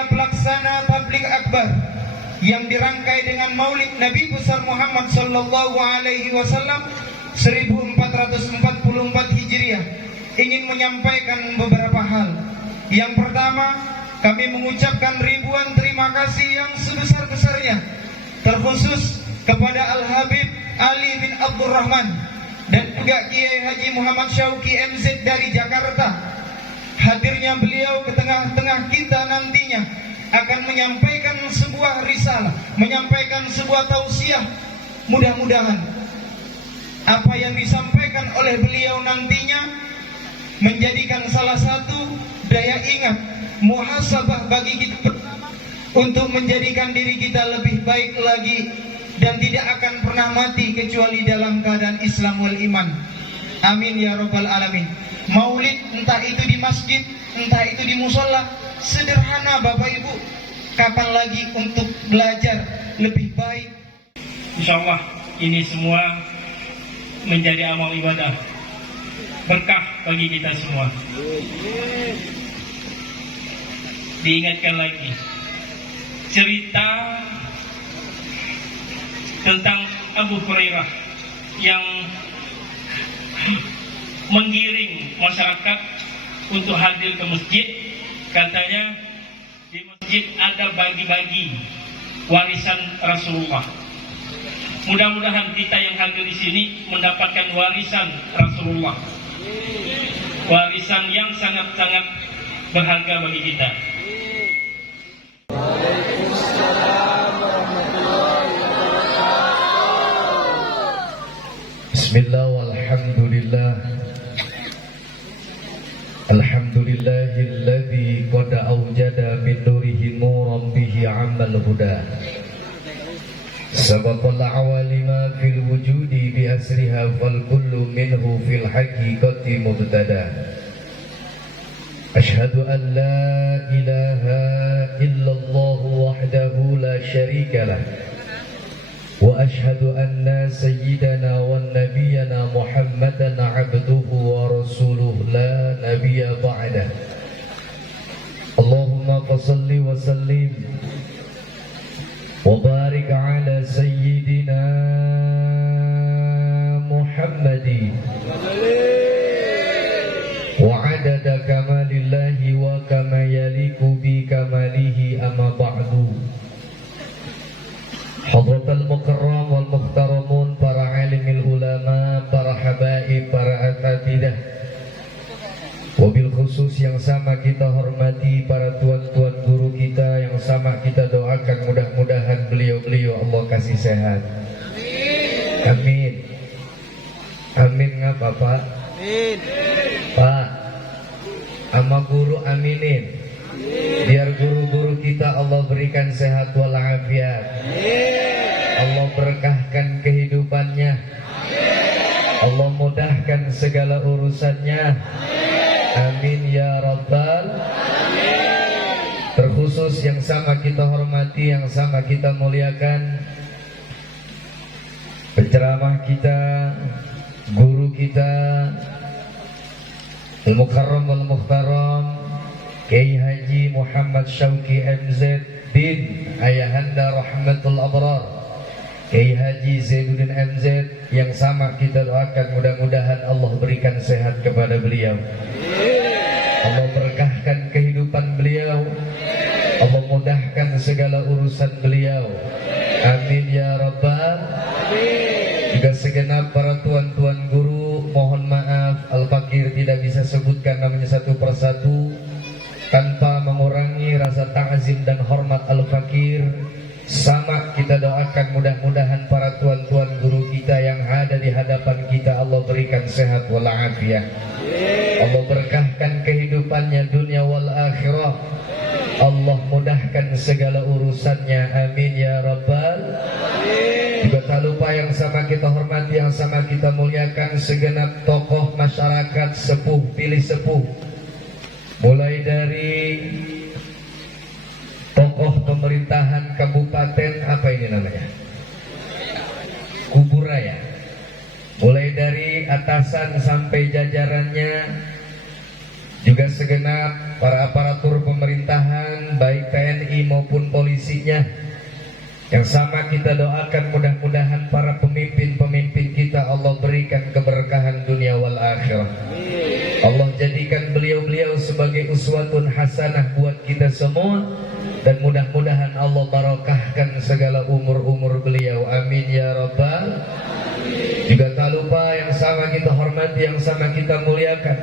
Panitia Pelaksana Tabligh Akbar yang dirangkai dengan Maulid Nabi besar Muhammad sallallahu alaihi wasallam 1444 Hijriah ingin menyampaikan beberapa hal. Yang pertama, kami mengucapkan ribuan terima kasih yang sebesar-besarnya terkhusus kepada Al-Habib Ali bin Abdurrahman dan juga Kiai Haji Muhammad Syauqi MZ dari Jakarta. Hadirnya beliau ke tengah-tengah kita nantinya akan menyampaikan sebuah risalah, menyampaikan sebuah tausiah. Mudah-mudahan apa yang disampaikan oleh beliau nantinya menjadikan salah satu daya ingat, muhasabah bagi kita untuk menjadikan diri kita lebih baik lagi dan tidak akan pernah mati kecuali dalam keadaan Islam wal iman. Amin ya rabbal alamin. Maulid entah itu di masjid, entah itu di musola, sederhana Bapak Ibu. Kapan lagi untuk belajar lebih baik? Insyaallah ini semua menjadi amal ibadah, berkah bagi kita semua. Diingatkan lagi cerita tentang Abu Hurairah yang menggiring masyarakat untuk hadir ke masjid. Katanya di masjid ada bagi-bagi warisan Rasulullah. Mudah-mudahan kita yang hadir di sini mendapatkan warisan Rasulullah, warisan yang sangat-sangat berharga bagi kita. Bismillah walhamdulillah. Alhamdulillahilladzi qad awjada min nurihi nuran bihi 'amal huda. Sabaqal awalima fil wujudi bi asriha fal kullu minhu fil haqiqati mubtada. Ashhadu an la ilaha illallah wahdahu la syarika lah. وأشهد أن سيدنا ونبينا محمدا عبده ورسوله لا نبي بعده. اللهم فصل وسلم وبارك على سيدنا محمد وعدد كمال الله وكما يليق بكماله أما بعد. Hadratul Mukarram wal Muhtaramun, para alimil ulama, para habaib, para asatidah, wabil khusus yang sama kita hormati para tuan-tuan guru kita, yang sama kita doakan mudah-mudahan beliau-beliau Allah kasih sehat. Amin. Amin ngapa Pak? Amin. Pak, sama guru aminin. Biar guru-guru kita Allah berikan sehat walafiat. Allah berkahkan kehidupannya. Allah mudahkan segala urusannya. Amin ya rabbal. Terkhusus yang sama kita hormati, yang sama kita muliakan, penceramah kita, guru kita, Al-Mukarram wal-Muhtaram Kiai Haji Muhammad Syauqi MZ bin Ayahanda Rahmatul Abrar, Kiai Haji Zainuddin MZ, yang sama kita doakan mudah-mudahan Allah berikan sehat kepada beliau. Allah berkahkan kehidupan beliau. Allah mudahkan segala urusan beliau. Amin ya rabbal. Juga segenap para tuan-tuan guru, mohon maaf Al-Fakir tidak bisa sebutkan namanya satu persatu tanpa mengurangi rasa ta'zim dan hormat Al-Fakir. Sama kita doakan mudah-mudahan para tuan-tuan guru kita yang ada di hadapan kita Allah berikan sehat walafiat. Allah berkahkan kehidupannya dunia wal akhirah. Allah mudahkan segala urusannya. Amin ya rabbal. Juga tak lupa yang sama kita hormati, yang sama kita muliakan segenap tokoh masyarakat, sepuh pilih sepuh, mulai dari tokoh pemerintahan kabupaten apa ini namanya, Kuburaya, mulai dari atasan sampai jajarannya, juga segenap para aparatur pemerintahan baik TNI maupun polisinya. Yang sama kita doakan mudah-mudahan para pemimpin-pemimpin kita Allah berikan keberkahan dunia wal akhirah. Allah jadikan beliau-beliau sebagai uswatun hasanah buat kita semua. Dan mudah-mudahan Allah barokahkan segala umur-umur beliau. Amin ya rabbal. Juga tak lupa yang sama kita hormati, yang sama kita muliakan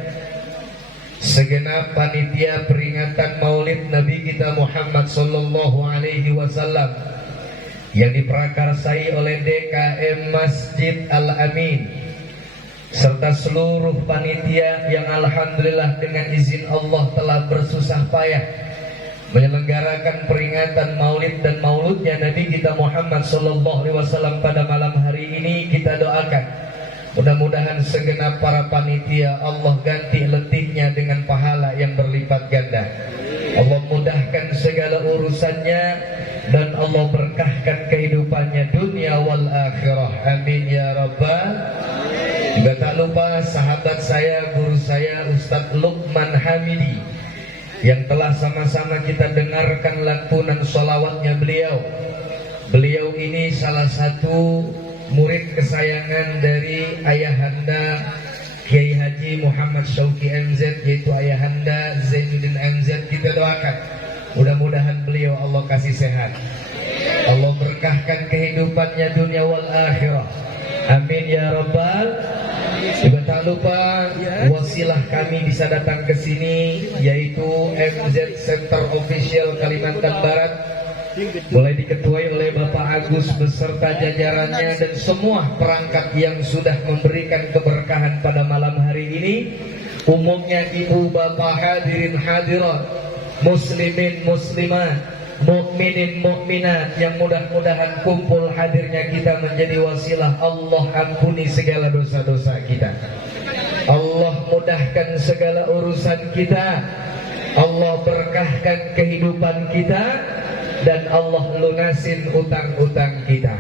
segenap panitia peringatan Maulid Nabi kita Muhammad sallallahu alaihi wasallam yang diprakarsai oleh DKM Masjid Al-Amin serta seluruh panitia yang alhamdulillah dengan izin Allah telah bersusah payah menyelenggarakan peringatan Maulid dan Mauludnya Nabi kita Muhammad sallallahu alaihi wasallam pada malam hari ini. Kita doakan mudah-mudahan segenap para panitia Allah ganti letihnya dengan pahala yang berlipat ganda. Allah mudahkan segala urusannya dan Allah berkahkan kehidupannya dunia wal akhirah. Amin ya rabbal. Juga tak lupa sahabat saya, guru saya Ustadz Luqman Hamidi yang telah sama-sama kita dengarkan lantunan sholawatnya beliau. Beliau ini salah satu murid kesayangan dari ayahanda Kiai Haji Muhammad Syauqi MZ, yaitu ayahanda Zainuddin MZ. Kita doakan mudah-mudahan beliau Allah kasih sehat, Allah berkahkan kehidupannya dunia wal akhirah. Amin ya rabbal. Juga tak lupa wasilah kami bisa datang ke sini, yaitu MZ Center Official Kalimantan Barat, mulai diketuai oleh Bapak Agus beserta jajarannya dan semua perangkat yang sudah memberikan keberkahan pada malam hari ini. Umumnya ibu bapak hadirin hadirat, muslimin muslimat, mukminin mukminat yang mudah-mudahan kumpul hadirnya kita menjadi wasilah Allah ampuni segala dosa-dosa kita, Allah mudahkan segala urusan kita, Allah berkahkan kehidupan kita, dan Allah lunasin utang-utang kita.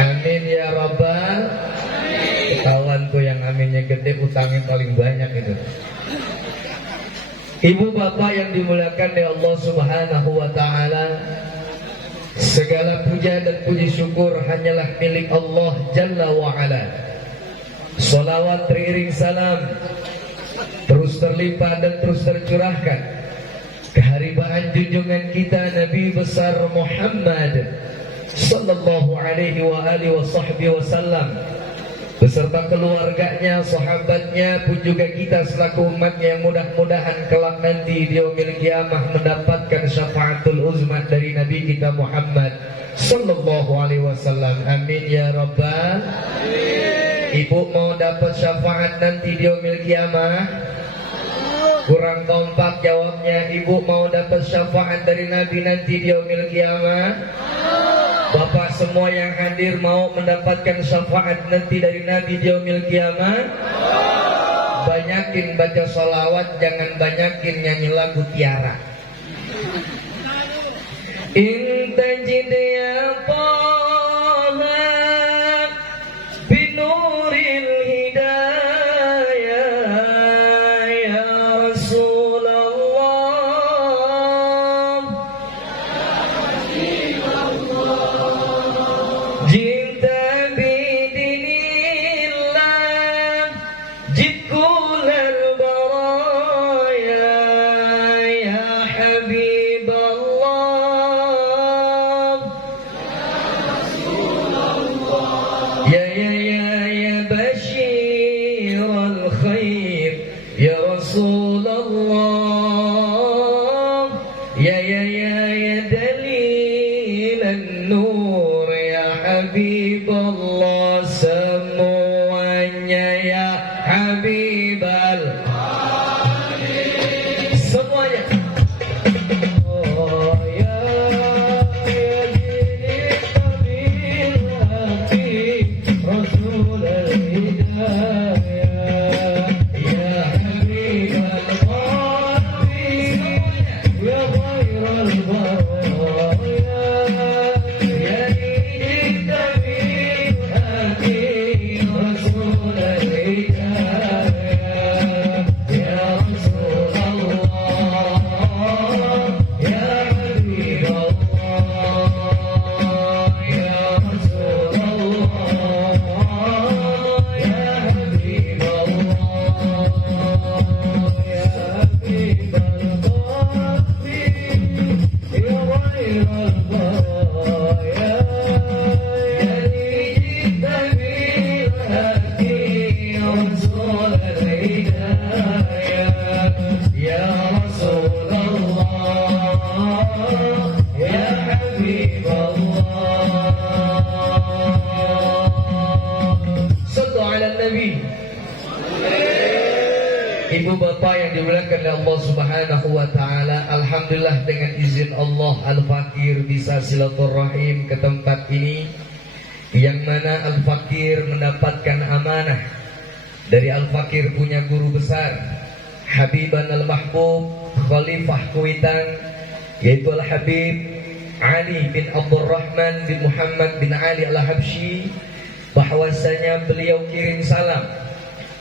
Amin ya rabbal. Ketahuan tuh yang aminnya gede, utangnya paling banyak itu. Ibu bapak yang dimuliakan oleh Allah subhanahu wa ta'ala, segala puja dan puji syukur hanyalah milik Allah Jalla wa ala. Salawat teriring salam terus terlimpah dan terus tercurahkan keharibaan junjungan kita Nabi besar Muhammad sallallahu alaihi wa alihi wasallam beserta keluarganya, sahabatnya pun juga kita selaku umatnya yang mudah-mudahan kelak nanti di yaumil qiyamah mendapatkan syafaatul uzma dari Nabi kita Muhammad sallallahu alaihi wasallam. Amin ya rabbal. Ibu mau dapat syafaat nanti di yaumil qiyamah? Kurang kompak jawabnya. Ibu mau dapat syafaat dari Nabi nanti di yaumil qiyamah? Bapak semua yang hadir mau mendapatkan syafaat nanti dari Nabi di yaumil qiyamah? Banyakin baca sholawat, jangan banyakin nyanyi lagu tiara. In tajid ya Taha binuril hidayah ya Rasulullah. Jinta bidinillah jidkulal baraya ya Habiballah. Ya Bashiral khair ya Rasulullah. Ya dalilan nur ya Habiballah. Semuanya ya Habibal, semuanya. Oh ya Rasul al-Hidayah ya Habibal Qalbi ya Khairal Baraya ya Hidayah Rasul al-Hidayah ya Rasulullah ya Habibal Nabi. Ibu bapak yang dimuliakan oleh Allah Subhanahu wa taala, alhamdulillah dengan izin Allah Al-Fakir bisa silaturahim ke tempat ini, yang mana Al-Fakir mendapatkan amanah dari Al-Fakir punya guru besar, Habiban Al-Mahbub, Khalifah Kuitang, yaitu Al-Habib Ali bin Abdurrahman bin Muhammad bin Ali Al-Habsyi, bahwasanya beliau kirim salam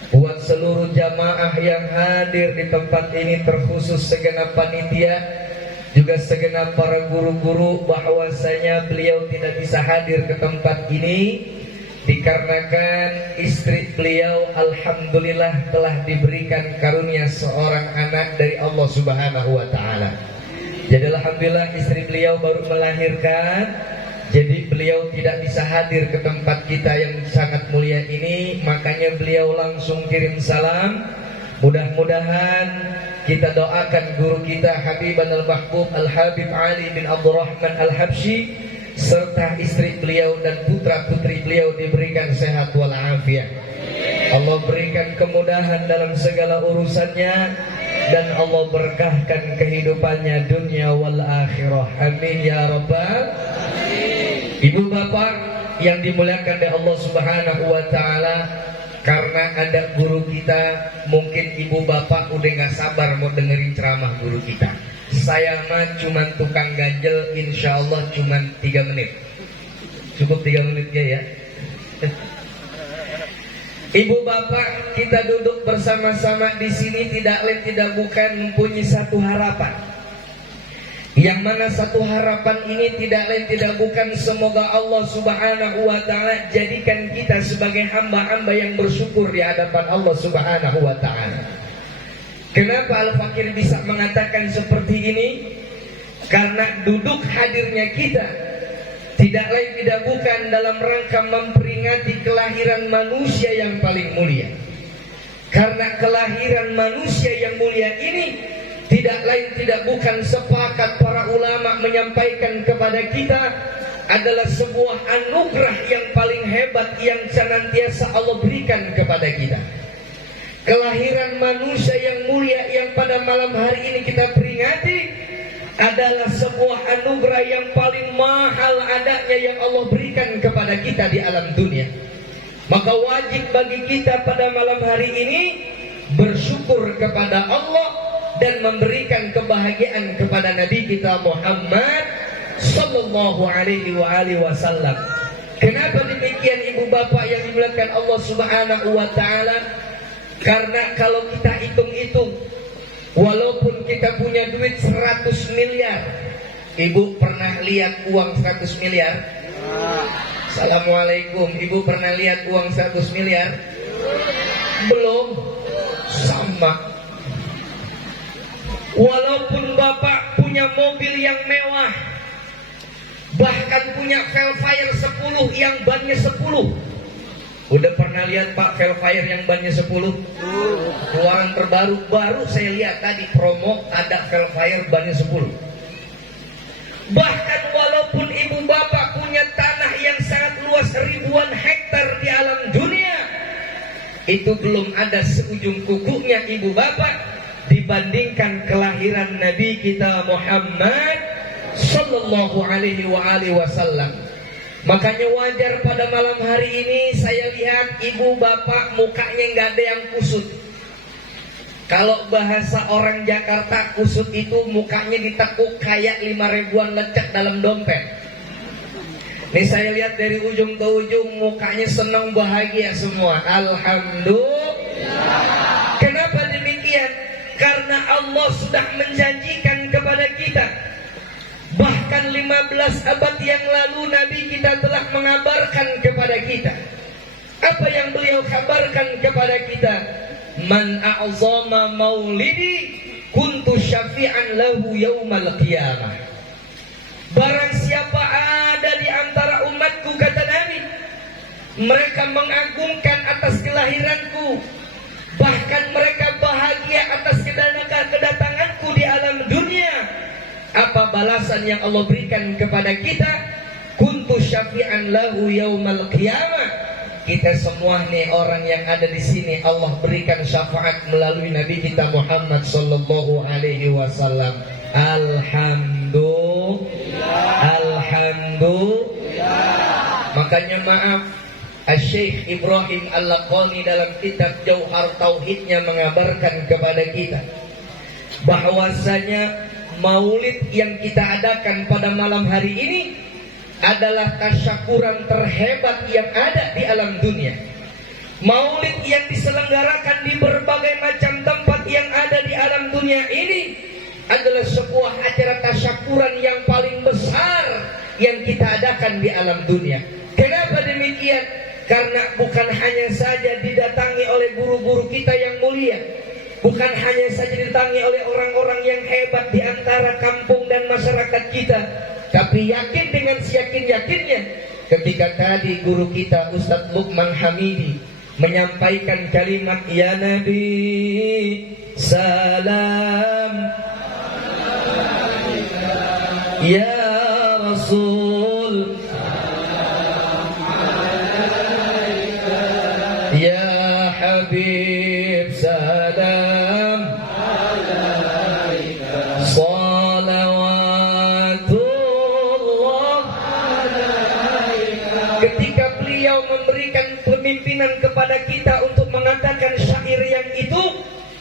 buat seluruh jamaah yang hadir di tempat ini, terkhusus segenap panitia, juga segenap para guru-guru, bahwasanya beliau tidak bisa hadir ke tempat ini dikarenakan istri beliau alhamdulillah telah diberikan karunia seorang anak dari Allah Subhanahu wa taala. Jadi alhamdulillah istri beliau baru melahirkan, jadi beliau tidak bisa hadir ke tempat kita yang sangat mulia ini. Makanya beliau langsung kirim salam. Mudah-mudahan kita doakan guru kita Habiban Al-Mahbub Al-Habib Ali bin Abdurrahman Al-Habsyi serta istri beliau dan putra-putri beliau diberikan sehat walafiat. Allah berikan kemudahan dalam segala urusannya, dan Allah berkahkan kehidupannya dunia wal akhirah. Amin ya rabbal. Ibu bapak yang dimuliakan oleh Allah Subhanahu wa taala, karena ada guru kita, mungkin ibu bapak udah gak sabar mau dengerin ceramah guru kita. Saya mah cuman tukang ganjel, insya Allah cuman 3 menit. Cukup 3 menit ya. Ibu bapak, kita duduk bersama-sama di sini tidak lain tidak bukan mempunyai satu harapan. Yang mana satu harapan ini tidak lain tidak bukan semoga Allah Subhanahu wa taala jadikan kita sebagai hamba-hamba yang bersyukur di hadapan Allah Subhanahu wa taala. Kenapa Al-Fakir bisa mengatakan seperti ini? Karena duduk hadirnya kita tidak lain tidak bukan dalam rangka memperingati kelahiran manusia yang paling mulia. Karena kelahiran manusia yang mulia ini tidak lain tidak bukan, sepakat para ulama menyampaikan kepada kita, adalah sebuah anugerah yang paling hebat yang senantiasa Allah berikan kepada kita. Kelahiran manusia yang mulia yang pada malam hari ini kita peringati adalah sebuah anugerah yang paling mahal adanya yang Allah berikan kepada kita di alam dunia. Maka wajib bagi kita pada malam hari ini bersyukur kepada Allah dan memberikan kebahagiaan kepada Nabi kita Muhammad sallallahu alaihi wasallam. Kenapa demikian ibu bapak yang dimuliakan Allah Subhanahu wa taala? Karena kalau kita hitung-hitung, walaupun kita punya duit 100 miliar, ibu pernah lihat uang 100 miliar? Assalamualaikum, ibu pernah lihat uang 100 miliar? Belum. Sama. Walaupun bapak punya mobil yang mewah, bahkan punya Velfire 10 yang bannya 10. Udah pernah lihat pak Velfire yang bannya 10? Keluaran terbaru, baru saya lihat tadi promo ada Velfire bannya 10. Bahkan walaupun ibu bapak punya tanah yang sangat luas ribuan hektar di alam dunia, itu belum ada seujung kukunya ibu bapak dibandingkan kelahiran Nabi kita Muhammad sallallahu alaihi wasallam. Makanya wajar pada malam hari ini saya lihat ibu bapak mukanya nggak ada yang kusut. Kalau bahasa orang Jakarta, kusut itu mukanya ditekuk kayak 5 ribuan lecek dalam dompet. Nih saya lihat dari ujung ke ujung mukanya senang bahagia semua. Alhamdulillah. Kenapa demikian? Karena Allah sudah menjanjikan kepada kita. Bahkan 15 abad yang lalu Nabi kita telah mengabarkan kepada kita. Apa yang beliau kabarkan kepada kita? Man a'zama maulidi kuntu syafi'an lahu yaumal qiyamah. Barang siapa ada di antara umatku, kata Nabi, mereka mengagungkan atas kelahiranku, bahkan mereka bahagia atas kedatanganku di alam dunia. Apa balasan yang Allah berikan kepada kita? Kuntu syafi'an lahu yaumal qiyamah. kita semua nih orang yang ada di sini Allah berikan syafaat melalui Nabi kita Muhammad sallallahu alaihi wasallam. Alhamdulillah. Makanya maaf, Syekh Ibrahim Al-Laqani dalam kitab Jauhar Tauhidnya mengabarkan kepada kita bahwasanya maulid yang kita adakan pada malam hari ini adalah tasyakuran terhebat yang ada di alam dunia. Maulid yang diselenggarakan di berbagai macam tempat yang ada di alam dunia ini adalah sebuah acara tasyakuran yang paling besar yang kita adakan di alam dunia. Kenapa demikian? Karena bukan hanya saja didatangi oleh guru-guru kita yang mulia, bukan hanya saja didatangi oleh orang-orang yang hebat di antara kampung dan masyarakat kita, tapi yakin dengan seyakin-yakinnya ketika tadi guru kita Ustadz Luqman Hamidi menyampaikan kalimat ya Nabi salam, ya Rasul, ya Habib salam, salawatullah. Ketika beliau memberikan pemimpinan kepada kita untuk mengatakan syair yang itu,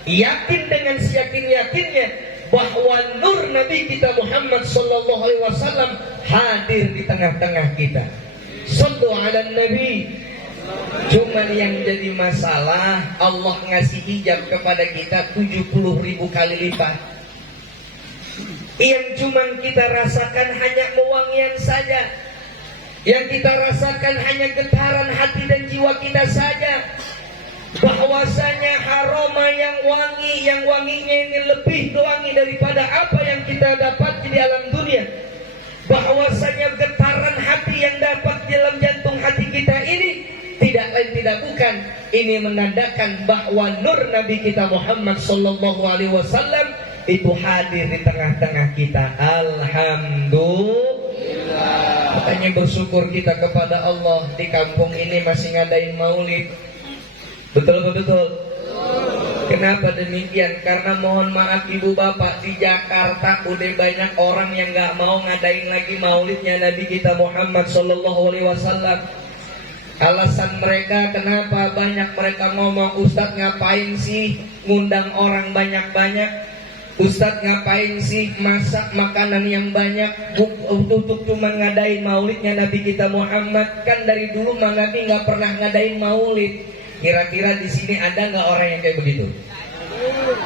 yakin dengan seyakin-yakinnya bahwa nur Nabi kita Muhammad sallallahu alaihi wasallam hadir di tengah-tengah kita. Shallu ala Nabi. Cuman yang jadi masalah, Allah ngasih hijab kepada kita 70.000 kali lipat. Yang cuman kita rasakan hanya mewangian saja. Yang kita rasakan hanya getaran hati dan jiwa kita saja. Bahwasanya aroma yang wanginya ini lebih wangi daripada apa yang kita dapat di alam dunia. Bahwasanya getaran hati yang dapat di dalam jantung hati kita ini tidak lain tidak bukan, ini menandakan bahwa nur Nabi kita Muhammad sallallahu alaihi wasallam itu hadir di tengah-tengah kita. Alhamdulillah. Makanya bersyukur kita kepada Allah, di kampung ini masih ngadain maulid. Betul. Kenapa demikian? Karena mohon maaf ibu bapak, di Jakarta udah banyak orang yang gak mau ngadain lagi maulidnya Nabi kita Muhammad sallallahu alaihi wasallam. Alasan mereka kenapa? Banyak mereka ngomong, Ustadz ngapain sih ngundang orang banyak-banyak? Ustadz ngapain sih masak makanan yang banyak untuk cuma ngadain maulidnya Nabi kita Muhammad? Kan dari dulu mah Nabi gak pernah ngadain maulid. Kira-kira di sini ada nggak orang yang kayak begitu?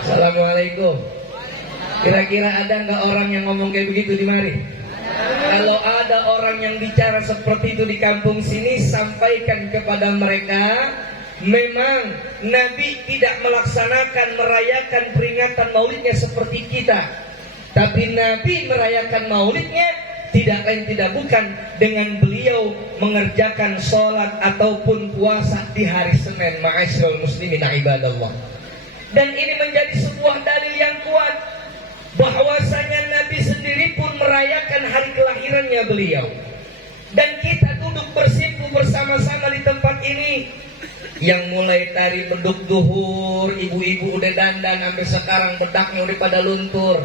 Assalamualaikum. Kira-kira ada nggak orang yang ngomong kayak begitu di mari? Kalau ada orang yang bicara seperti itu di kampung sini, sampaikan kepada mereka, memang Nabi tidak melaksanakan merayakan peringatan maulidnya seperti kita, tapi Nabi merayakan maulidnya tidak lain tidak bukan dengan beliau mengerjakan sholat ataupun puasa di hari Senin. Ma'asyiral muslimin ibadallah. Dan ini menjadi sebuah dalil yang kuat bahwasanya Nabi sendiri pun merayakan hari kelahirannya beliau. Dan kita duduk bersimpu bersama-sama di tempat ini, yang mulai tari beduk duhur, ibu-ibu udah dandan, sampai sekarang bedaknya udah pada luntur.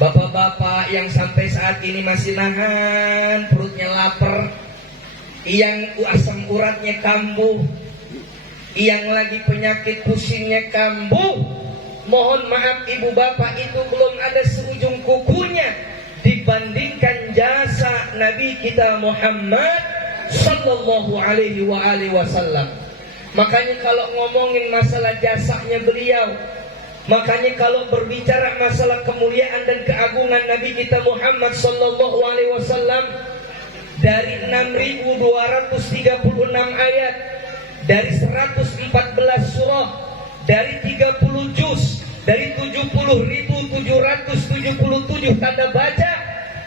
Bapak-bapak yang sampai saat ini masih nahan, perutnya lapar, yang asam uratnya kambuh, yang lagi penyakit pusingnya kambuh, mohon maaf ibu bapak, itu belum ada seujung kukunya dibandingkan jasa Nabi kita Muhammad sallallahu alaihi wasallam. Makanya kalau ngomongin masalah jasanya beliau, makanya kalau berbicara masalah kemuliaan dan keagungan Nabi kita Muhammad sallallahu alaihi wasallam, dari 6.236 ayat, dari 114 surah, dari 30 juz, dari 70.777 tanda baca,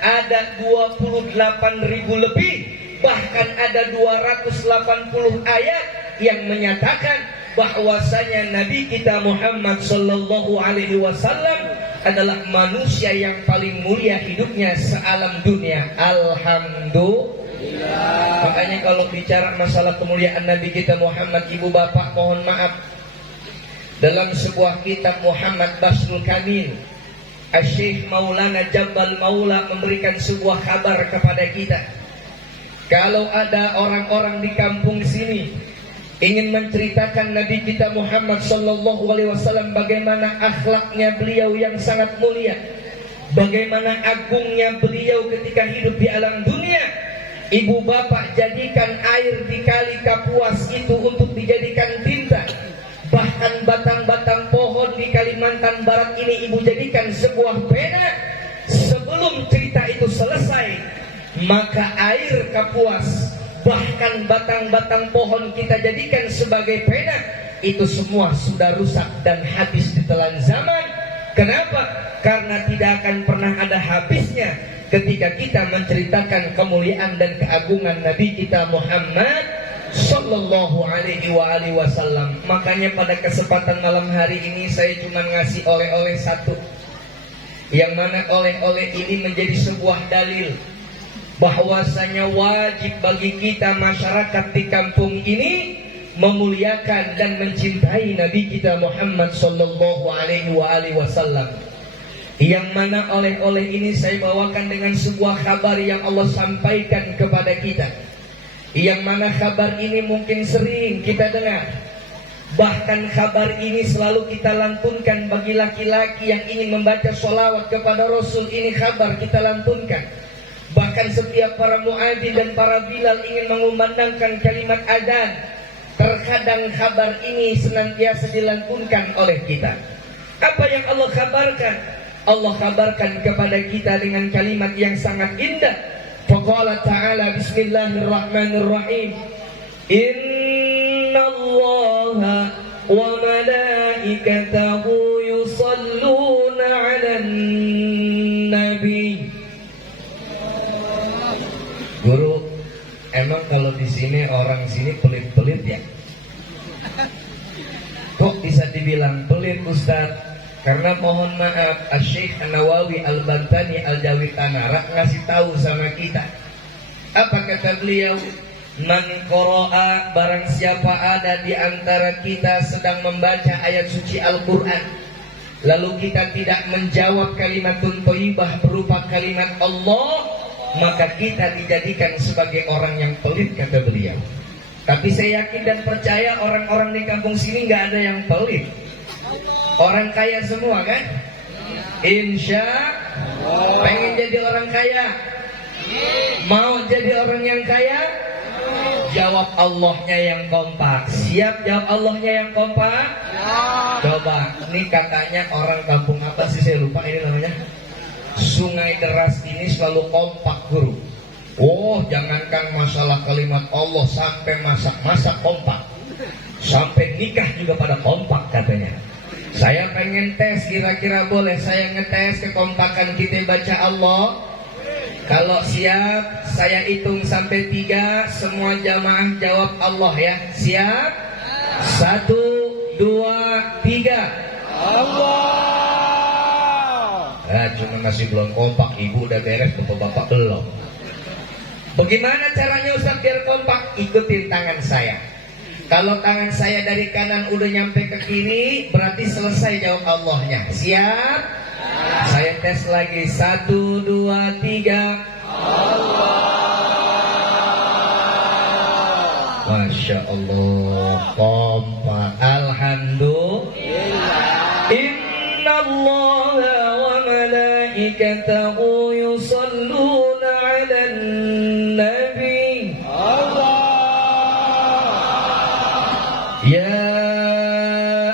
ada 28.000 lebih, bahkan ada 280 ayat yang menyatakan bahwasanya Nabi kita Muhammad sallallahu alaihi wasallam adalah manusia yang paling mulia hidupnya sealam dunia. Alhamdulillah. Makanya kalau bicara masalah kemuliaan Nabi kita Muhammad, ibu bapak mohon maaf, dalam sebuah kitab Muhammad Basrul Kamil, Syekh Maulana Jabal Maula memberikan sebuah kabar kepada kita. Kalau ada orang-orang di kampung sini ingin menceritakan Nabi kita Muhammad sallallahu alaihi wasallam, bagaimana akhlaknya beliau yang sangat mulia, bagaimana agungnya beliau ketika hidup di alam dunia, ibu bapak jadikan air di kali Kapuas itu untuk dijadikan tinta. Bahkan batang-batang pohon di Kalimantan Barat ini ibu jadikan sebuah pena. Sebelum cerita itu selesai, maka air Kapuas, bahkan batang-batang pohon kita jadikan sebagai pena. Itu semua sudah rusak dan habis ditelan zaman. Kenapa? Karena tidak akan pernah ada habisnya ketika kita menceritakan kemuliaan dan keagungan Nabi kita Muhammad sallallahu alaihi wasallam. Makanya pada kesempatan malam hari ini saya cuma ngasih oleh-oleh satu, yang mana oleh-oleh ini menjadi sebuah dalil bahwasanya wajib bagi kita masyarakat di kampung ini memuliakan dan mencintai Nabi kita Muhammad sallallahu alaihi wasallam. Yang mana oleh-oleh ini saya bawakan dengan sebuah kabar yang Allah sampaikan kepada kita, yang mana kabar ini mungkin sering kita dengar. Bahkan kabar ini selalu kita lantunkan bagi laki-laki yang ingin membaca sholawat kepada Rasul. Ini kabar kita lantunkan. Bahkan setiap para muadzin dan para bilal ingin mengumandangkan kalimat adzan, terkadang kabar ini senantiasa dilantunkan oleh kita. Apa yang Allah kabarkan? Allah kabarkan kepada kita dengan kalimat yang sangat indah. Faqala ta'ala bismillahirrahmanirrahim. Innallaha wa malaikatahu yusalluna 'alan nabi. Guru, emang kalau di sini orang sini pelit-pelit ya? Kok bisa dibilang pelit, Ustaz? Karena mohon maaf, Syekh Nawawi Al-Bantani Al-Jawi Tanara ngasih tahu sama kita. Apa kata beliau? Man qara'a, barang siapa ada di antara kita sedang membaca ayat suci Al-Quran, lalu kita tidak menjawab kalimatun thayyibah berupa kalimat Allah, maka kita dijadikan sebagai orang yang pelit, kata beliau. Tapi saya yakin dan percaya orang-orang di kampung sini nggak ada yang pelit. Orang kaya semua kan? Insya Allah. Pengen jadi orang kaya? Mau jadi orang yang kaya? Jawab Allahnya yang kompak. Siap jawab Allahnya yang kompak? Coba, ini katanya orang kampung apa sih, saya lupa ini namanya. Sungai Deras ini selalu kompak, guru. Oh, jangankan masalah kalimat Allah, sampai masak-masak kompak, sampai nikah juga pada kompak katanya. Saya pengen tes, kira-kira boleh saya ngetes kekompakan kita baca Allah? Kalau siap, saya hitung sampai 3. Semua jamaah jawab Allah ya. Siap? 1, 2, 3. Allah. Cuma masih belum kompak, ibu udah beres, bapak-bapak belum. Bagaimana caranya Ustaz biar kompak? Ikutin tangan saya. Kalau tangan saya dari kanan udah nyampe ke kiri, berarti selesai jawab Allahnya. Siap? Saya tes lagi. 1, 2, 3. Allah. Masya Allah, kompak. Alhamdulillah. Innallaha wa malaikatahu yusalluna 'alan nabi. Ya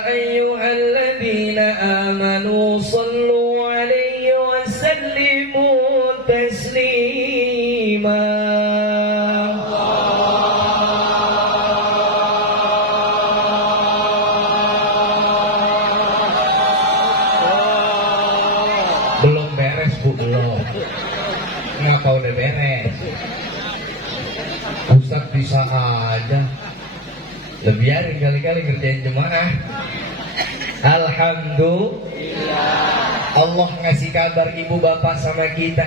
ayyuhalladzina amanu sallu alaihi wa sallimu taslima. Belum beres, Bu, belum. Ngapa udah beres? Ustaz bisa aja. Biarin kali-kali ngerjain jemaah. Alhamdulillah, Allah ngasih kabar ibu bapak sama kita.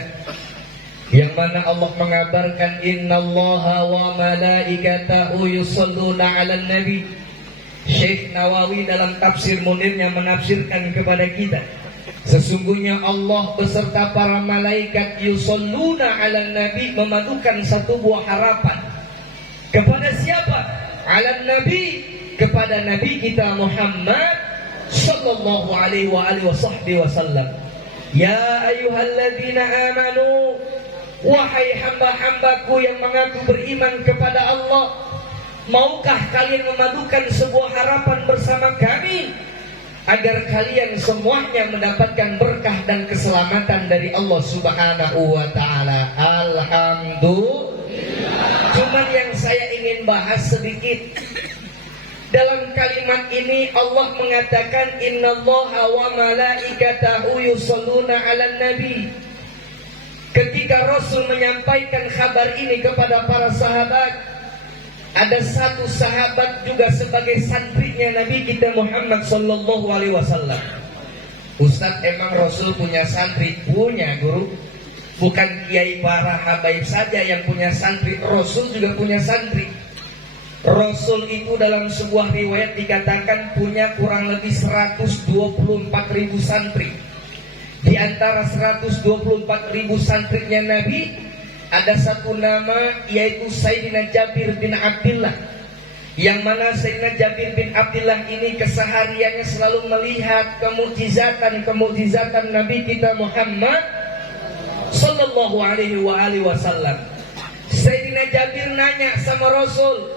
yang mana Allah mengabarkan innallaha wa malaikatahu yusholluna 'alan nabi. Syekh Nawawi dalam tafsir Munirnya menafsirkan kepada kita, sesungguhnya Allah beserta para malaikat yusholluna 'alan nabi, memadukan satu buah harapan. Kepada siapa? 'Alan nabi, kepada nabi kita Muhammad sallallahu alaihi wasallam. Ya ayyuhalladzina amanu, wahai hamba-hambaku yang mengaku beriman kepada Allah, maukah kalian memadukan sebuah harapan bersama kami agar kalian semuanya mendapatkan berkah dan keselamatan dari Allah Subhanahu wa taala? Alhamdulillah. Cuman yang saya ingin bahas sedikit, dalam kalimat ini Allah mengatakan innallaha wa malaikatahu yusholluna 'alan nabi. Ketika Rasul menyampaikan kabar ini kepada para sahabat, ada satu sahabat juga sebagai santrinya Nabi kita Muhammad sallallahu alaihi wasallam. Ustaz, emang Rasul punya santri? Punya, guru. Bukan kiai para habaib saja yang punya santri, Rasul juga punya santri. Rasul itu dalam sebuah riwayat dikatakan punya kurang lebih 124.000 santri. Di antara 124.000 santrinya Nabi, ada satu nama yaitu Sayyidina Jabir bin Abdullah, yang mana Sayyidina Jabir bin Abdullah ini kesehariannya selalu melihat kemukjizatan Nabi kita Muhammad sallallahu alaihi wasallam. Sayyidina Jabir nanya sama Rasul,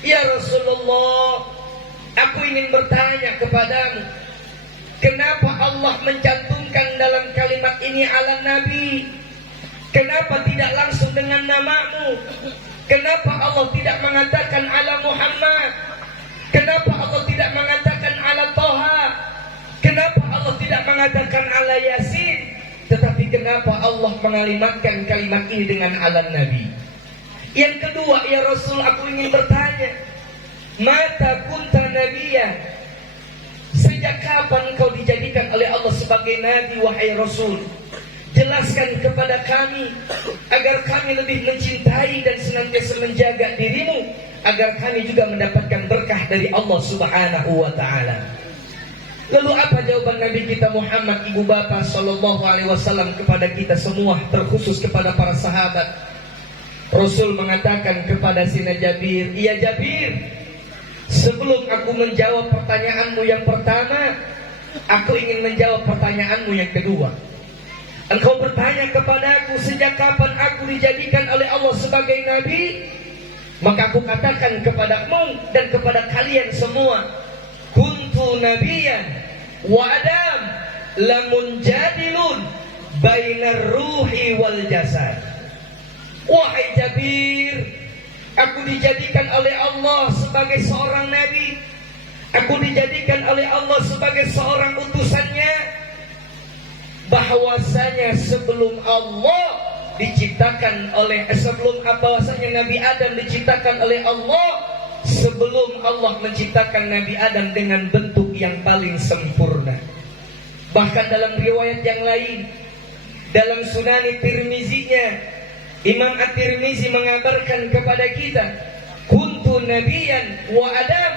"Ya Rasulullah, aku ingin bertanya kepadamu, kenapa Allah mencantumkan dalam kalimat ini ala Nabi? Kenapa tidak langsung dengan namamu? Kenapa Allah tidak mengatakan ala Muhammad? Kenapa Allah tidak mengatakan ala Toha? Kenapa Allah tidak mengatakan ala Yasin? Tetapi kenapa Allah mengalimatkan kalimat ini dengan ala Nabi?" Yang kedua, "Ya Rasul, aku ingin bertanya, mata kunta nabiya? Sejak kapan kau dijadikan oleh Allah sebagai Nabi, wahai Rasul? Jelaskan kepada kami agar kami lebih mencintai dan senantiasa menjaga dirimu, agar kami juga mendapatkan berkah dari Allah Subhanahu wa ta'ala." Lalu apa jawaban Nabi kita Muhammad, ibu bapa sallallahu alaihi wasallam, kepada kita semua, terkhusus kepada para sahabat? Rasul mengatakan kepada Sayyidina Jabir, "Iya Jabir, sebelum aku menjawab pertanyaanmu yang pertama, aku ingin menjawab pertanyaanmu yang kedua. Engkau bertanya kepadaku sejak kapan aku dijadikan oleh Allah sebagai Nabi, maka aku katakan kepadamu dan kepada kalian semua, kuntu nabiyan wa adam lamun jadilun bainar ruhi wal jasad." Wahai Jabir, aku dijadikan oleh Allah sebagai seorang Nabi, aku dijadikan oleh Allah sebagai seorang utusannya, bahwasanya sebelum Allah diciptakan oleh bahwasanya Nabi Adam diciptakan oleh Allah, sebelum Allah menciptakan Nabi Adam dengan bentuk yang paling sempurna. Bahkan dalam riwayat yang lain, dalam Sunan Tirmizinya, Imam At-Tirmizi mengabarkan kepada kita, kuntu nabiyan wa adam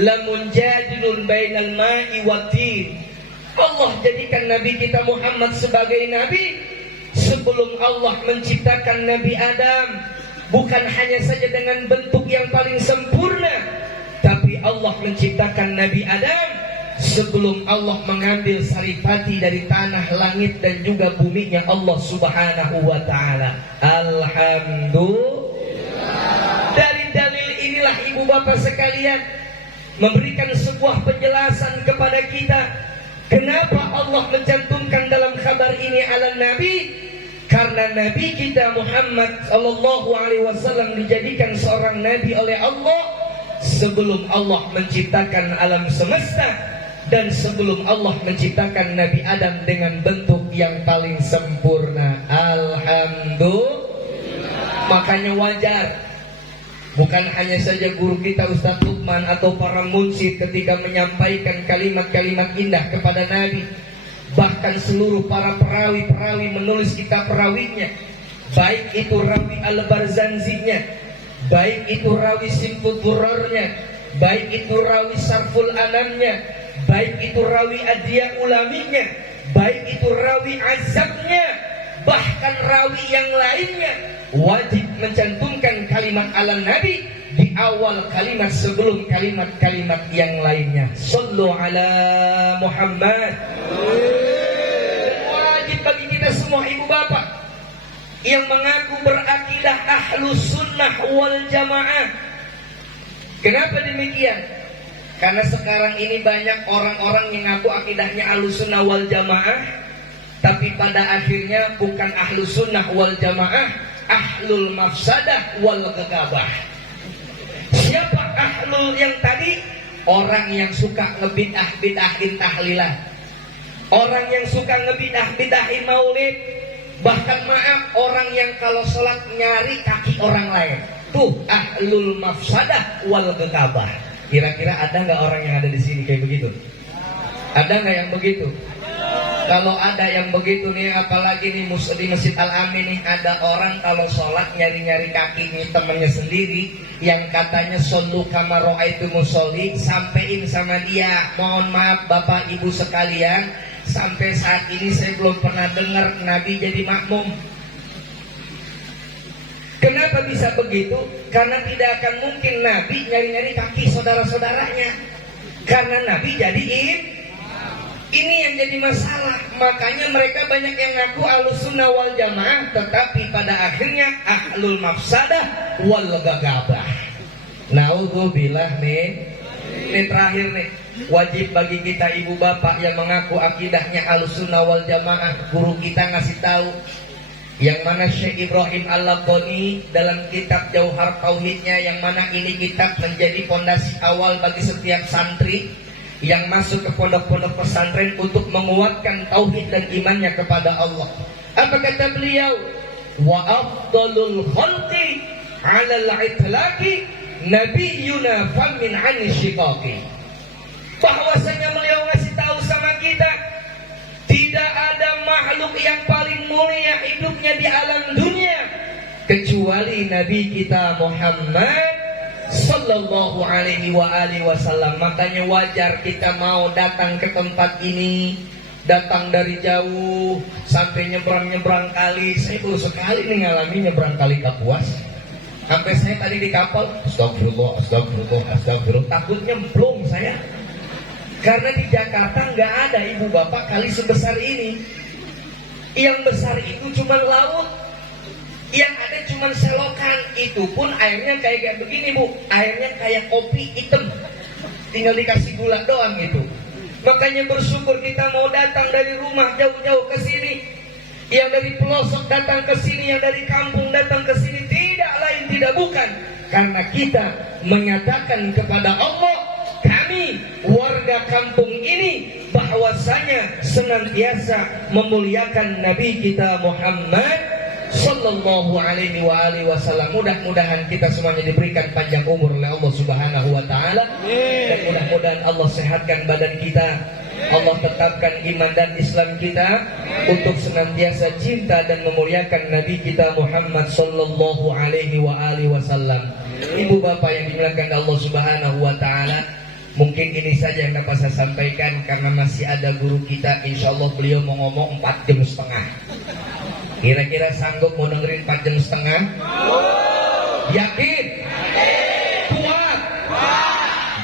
lamun jadilun bainal ma'i wa tin. Allah jadikan Nabi kita Muhammad sebagai Nabi sebelum Allah menciptakan Nabi Adam, bukan hanya saja dengan bentuk yang paling sempurna, tapi Allah menciptakan Nabi Adam sebelum Allah mengambil saripati dari tanah, langit dan juga buminya Allah Subhanahu wa ta'ala. Alhamdulillah. Dari dalil inilah ibu bapak sekalian memberikan sebuah penjelasan kepada kita, kenapa Allah mencantumkan dalam kabar ini ala Nabi. Karena Nabi kita Muhammad sallallahu alaihi wasallam dijadikan seorang Nabi oleh Allah sebelum Allah menciptakan alam semesta dan sebelum Allah menciptakan Nabi Adam dengan bentuk yang paling sempurna. Alhamdulillah. Makanya wajar, bukan hanya saja guru kita Ustaz Lukman atau para munsyid ketika menyampaikan kalimat-kalimat indah kepada Nabi, bahkan seluruh para perawi-perawi menulis kitab perawinya baik itu rawi Al-Barzanzinya, baik itu rawi Simfud Durrarnya, baik itu rawi Sarful Anamnya, baik itu rawi Adya Ulaminya, baik itu rawi Azabnya, bahkan rawi yang lainnya, wajib mencantumkan kalimat ala Nabi di awal kalimat sebelum kalimat-kalimat yang lainnya. Sallu ala Muhammad. Dan wajib bagi kita semua ibu bapak yang mengaku berakidah ahlus sunnah wal jamaah. Kenapa demikian? Karena sekarang ini banyak orang-orang yang ngaku akidahnya ahlus sunnah wal jamaah, tapi pada akhirnya bukan ahlus sunnah wal jamaah, ahlul mafsadah wal gegabah. Siapa ahlul yang tadi? Orang yang suka ngebidah-bidahin tahlilan, orang yang suka ngebidah-bidahin maulid, bahkan maaf, orang yang kalau sholat nyari kaki orang lain. Tuh ahlul mafsadah wal gegabah. Kira-kira ada nggak orang yang ada di sini kayak begitu? Ada nggak yang begitu? Kalau ada yang begitu nih, apalagi nih di Masjid Al-Amin nih, ada orang kalau sholat nyari-nyari kakinya temennya sendiri yang katanya shollu kama ra'aitumuz sholli. Sampein sama dia, mohon maaf bapak ibu sekalian, sampai saat ini saya belum pernah dengar Nabi jadi makmum. Kenapa bisa begitu? Karena tidak akan mungkin Nabi nyari-nyari kaki saudara-saudaranya, karena Nabi jadiin. Ini yang jadi masalah. Makanya mereka banyak yang ngaku ahlus sunnah wal jamaah, tetapi pada akhirnya ahlul mafsadah wal gagabah. Naudzubillah nih. Ini terakhir nih, wajib bagi kita ibu bapak yang mengaku akidahnya ahlus sunnah wal jamaah, guru kita ngasih tahu, yang mana Syekh Ibrahim Al-Laqani dalam kitab Jauhar Tauhidnya, yang mana ini kitab menjadi fondasi awal bagi setiap santri yang masuk ke pondok-pondok pesantren untuk menguatkan tauhid dan imannya kepada Allah. Apa kata beliau? Wa afdalul khalqi 'ala al-itlaqi nabiyyuna famin 'an syiqaqi. Bahwasanya beliau ngasih tahu sama kita, tidak ada makhluk yang paling mulia hidupnya di alam dunia kecuali Nabi kita Muhammad sallallahu alaihi wa alihi wasallam. Makanya wajar kita mau datang ke tempat ini, datang dari jauh sampai nyebrang kali. Saya baru sekali nih ngalami nyebrang kali Kapuas. Sampai saya tadi di kapal, astagfirullah, takut nyemplung saya. Karena di Jakarta nggak ada ibu bapak kali sebesar ini. Yang besar itu cuma laut, yang ada cuma selokan. Itu pun airnya kayak begini bu, airnya kayak kopi hitam, tinggal dikasih gula doang gitu. Makanya bersyukur kita mau datang dari rumah jauh-jauh ke sini, yang dari pelosok datang ke sini, yang dari kampung datang ke sini, tidak lain tidak bukan karena kita menyatakan kepada Allah, kami warga kampung ini bahwasanya senantiasa memuliakan Nabi kita Muhammad sallallahu alaihi wa alihi wasallam. Mudah-mudahan kita semuanya diberikan panjang umur oleh Allah Subhanahu wa taala, dan mudah-mudahan Allah sehatkan badan kita, Allah tetapkan iman dan Islam kita untuk senantiasa cinta dan memuliakan Nabi kita Muhammad sallallahu alaihi wa alihi wasallam. Ibu bapak yang dimuliakan Allah Subhanahu wa taala, mungkin ini saja yang dapat saya sampaikan karena masih ada guru kita, insyaallah beliau mau ngomong 4 jam setengah. Kira-kira sanggup mau dengerin 4 jam setengah? Yakin? Kuat?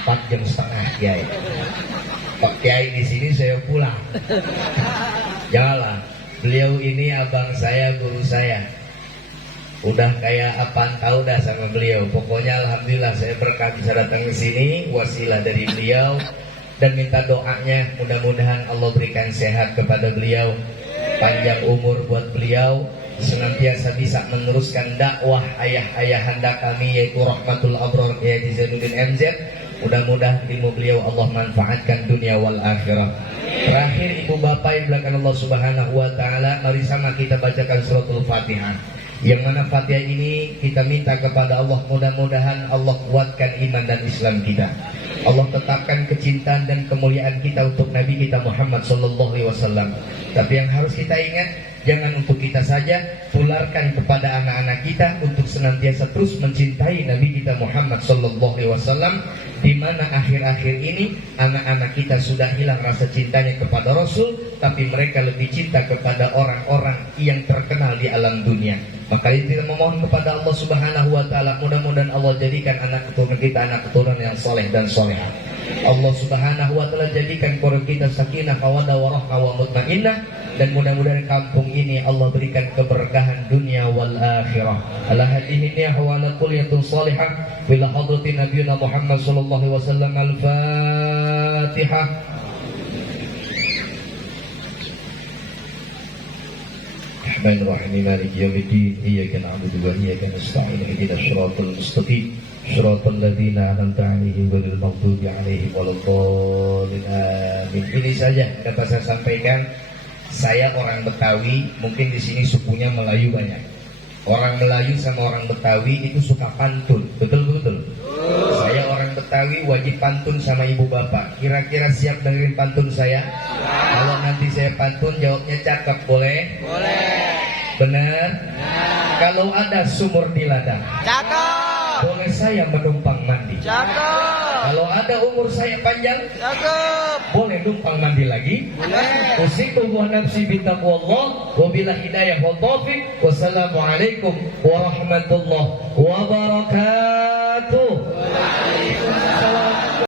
4 jam setengah Kiai. Pak Kiai di sini saya pulang. Janganlah. Beliau ini abang saya, guru saya. Udah kayak apaan tahu dah sama beliau. Pokoknya alhamdulillah saya berkah bisa datang ke sini, wasilah dari beliau, dan minta doanya mudah-mudahan Allah berikan sehat kepada beliau, panjang umur buat beliau, senantiasa bisa meneruskan dakwah ayah-ayahanda kami yaitu Rahmatul Abrar Kiai Haji Zainuddin MZ. Mudah-mudahan ilmu beliau Allah manfaatkan dunia wal akhirah. Terakhir ibu bapak yang belakang Allah Subhanahu wa taala, mari sama kita bacakan suratul Fatihah. Yang mana Fatihah ini kita minta kepada Allah, mudah-mudahan Allah kuatkan iman dan Islam kita. Allah tetapkan kecintaan dan kemuliaan kita untuk Nabi kita Muhammad sallallahu alaihi wasallam. Tapi yang harus kita ingat, jangan untuk kita saja, tularkan kepada anak-anak kita untuk senantiasa terus mencintai Nabi kita Muhammad sallallahu alaihi wasallam, di mana akhir-akhir ini anak-anak kita sudah hilang rasa cintanya kepada Rasul, tapi mereka lebih cinta kepada orang-orang yang terkenal di alam dunia. Maka kita memohon kepada Allah Subhanahu wa taala, mudah-mudahan Allah jadikan anak keturunan kita anak keturunan yang soleh dan solehah. Allah Subhanahu wa taala jadikan keluarga kita sakinah, mawaddah, warahmah, wa mutmainnah, dan mudah-mudahan kampung ini Allah berikan keberkahan dunia wal akhirah. Ala hadhihi niyah wa ala kulliyatun salihah bila hadrati nabiyina Muhammad sallallahu alaihi wasallam. Al-Fatihah. Bismillahirrahmanirrahim. Maliki yaumiddin. Iyyaka na'budu wa iyyaka nasta'in. Ihdinas shiratal mustaqim. Shiratal ladzina an'amta 'alaihim ghairil maghdubi 'alaihim waladdallin. Amin. Ini saja dapat saya sampaikan. Saya orang Betawi, mungkin di sini sukunya Melayu banyak. Orang Melayu sama orang Betawi itu suka pantun, betul-betul. Saya orang Betawi wajib pantun sama ibu bapak. Kira-kira siap dengerin pantun saya? Kalau nanti saya pantun jawabnya cakep, boleh? Boleh. Benar? Kalau ada sumur di ladang, cakep. Boleh saya menumpang mandi? Cakep. Kalau ada umur saya panjang, cakep. Boleh numpang mandi lagi? Boleh. Usikum wa nafsi bitaqwallah wa bila hidayah wa taufiq. Wassalamualaikum warahmatullahi wabarakatuh.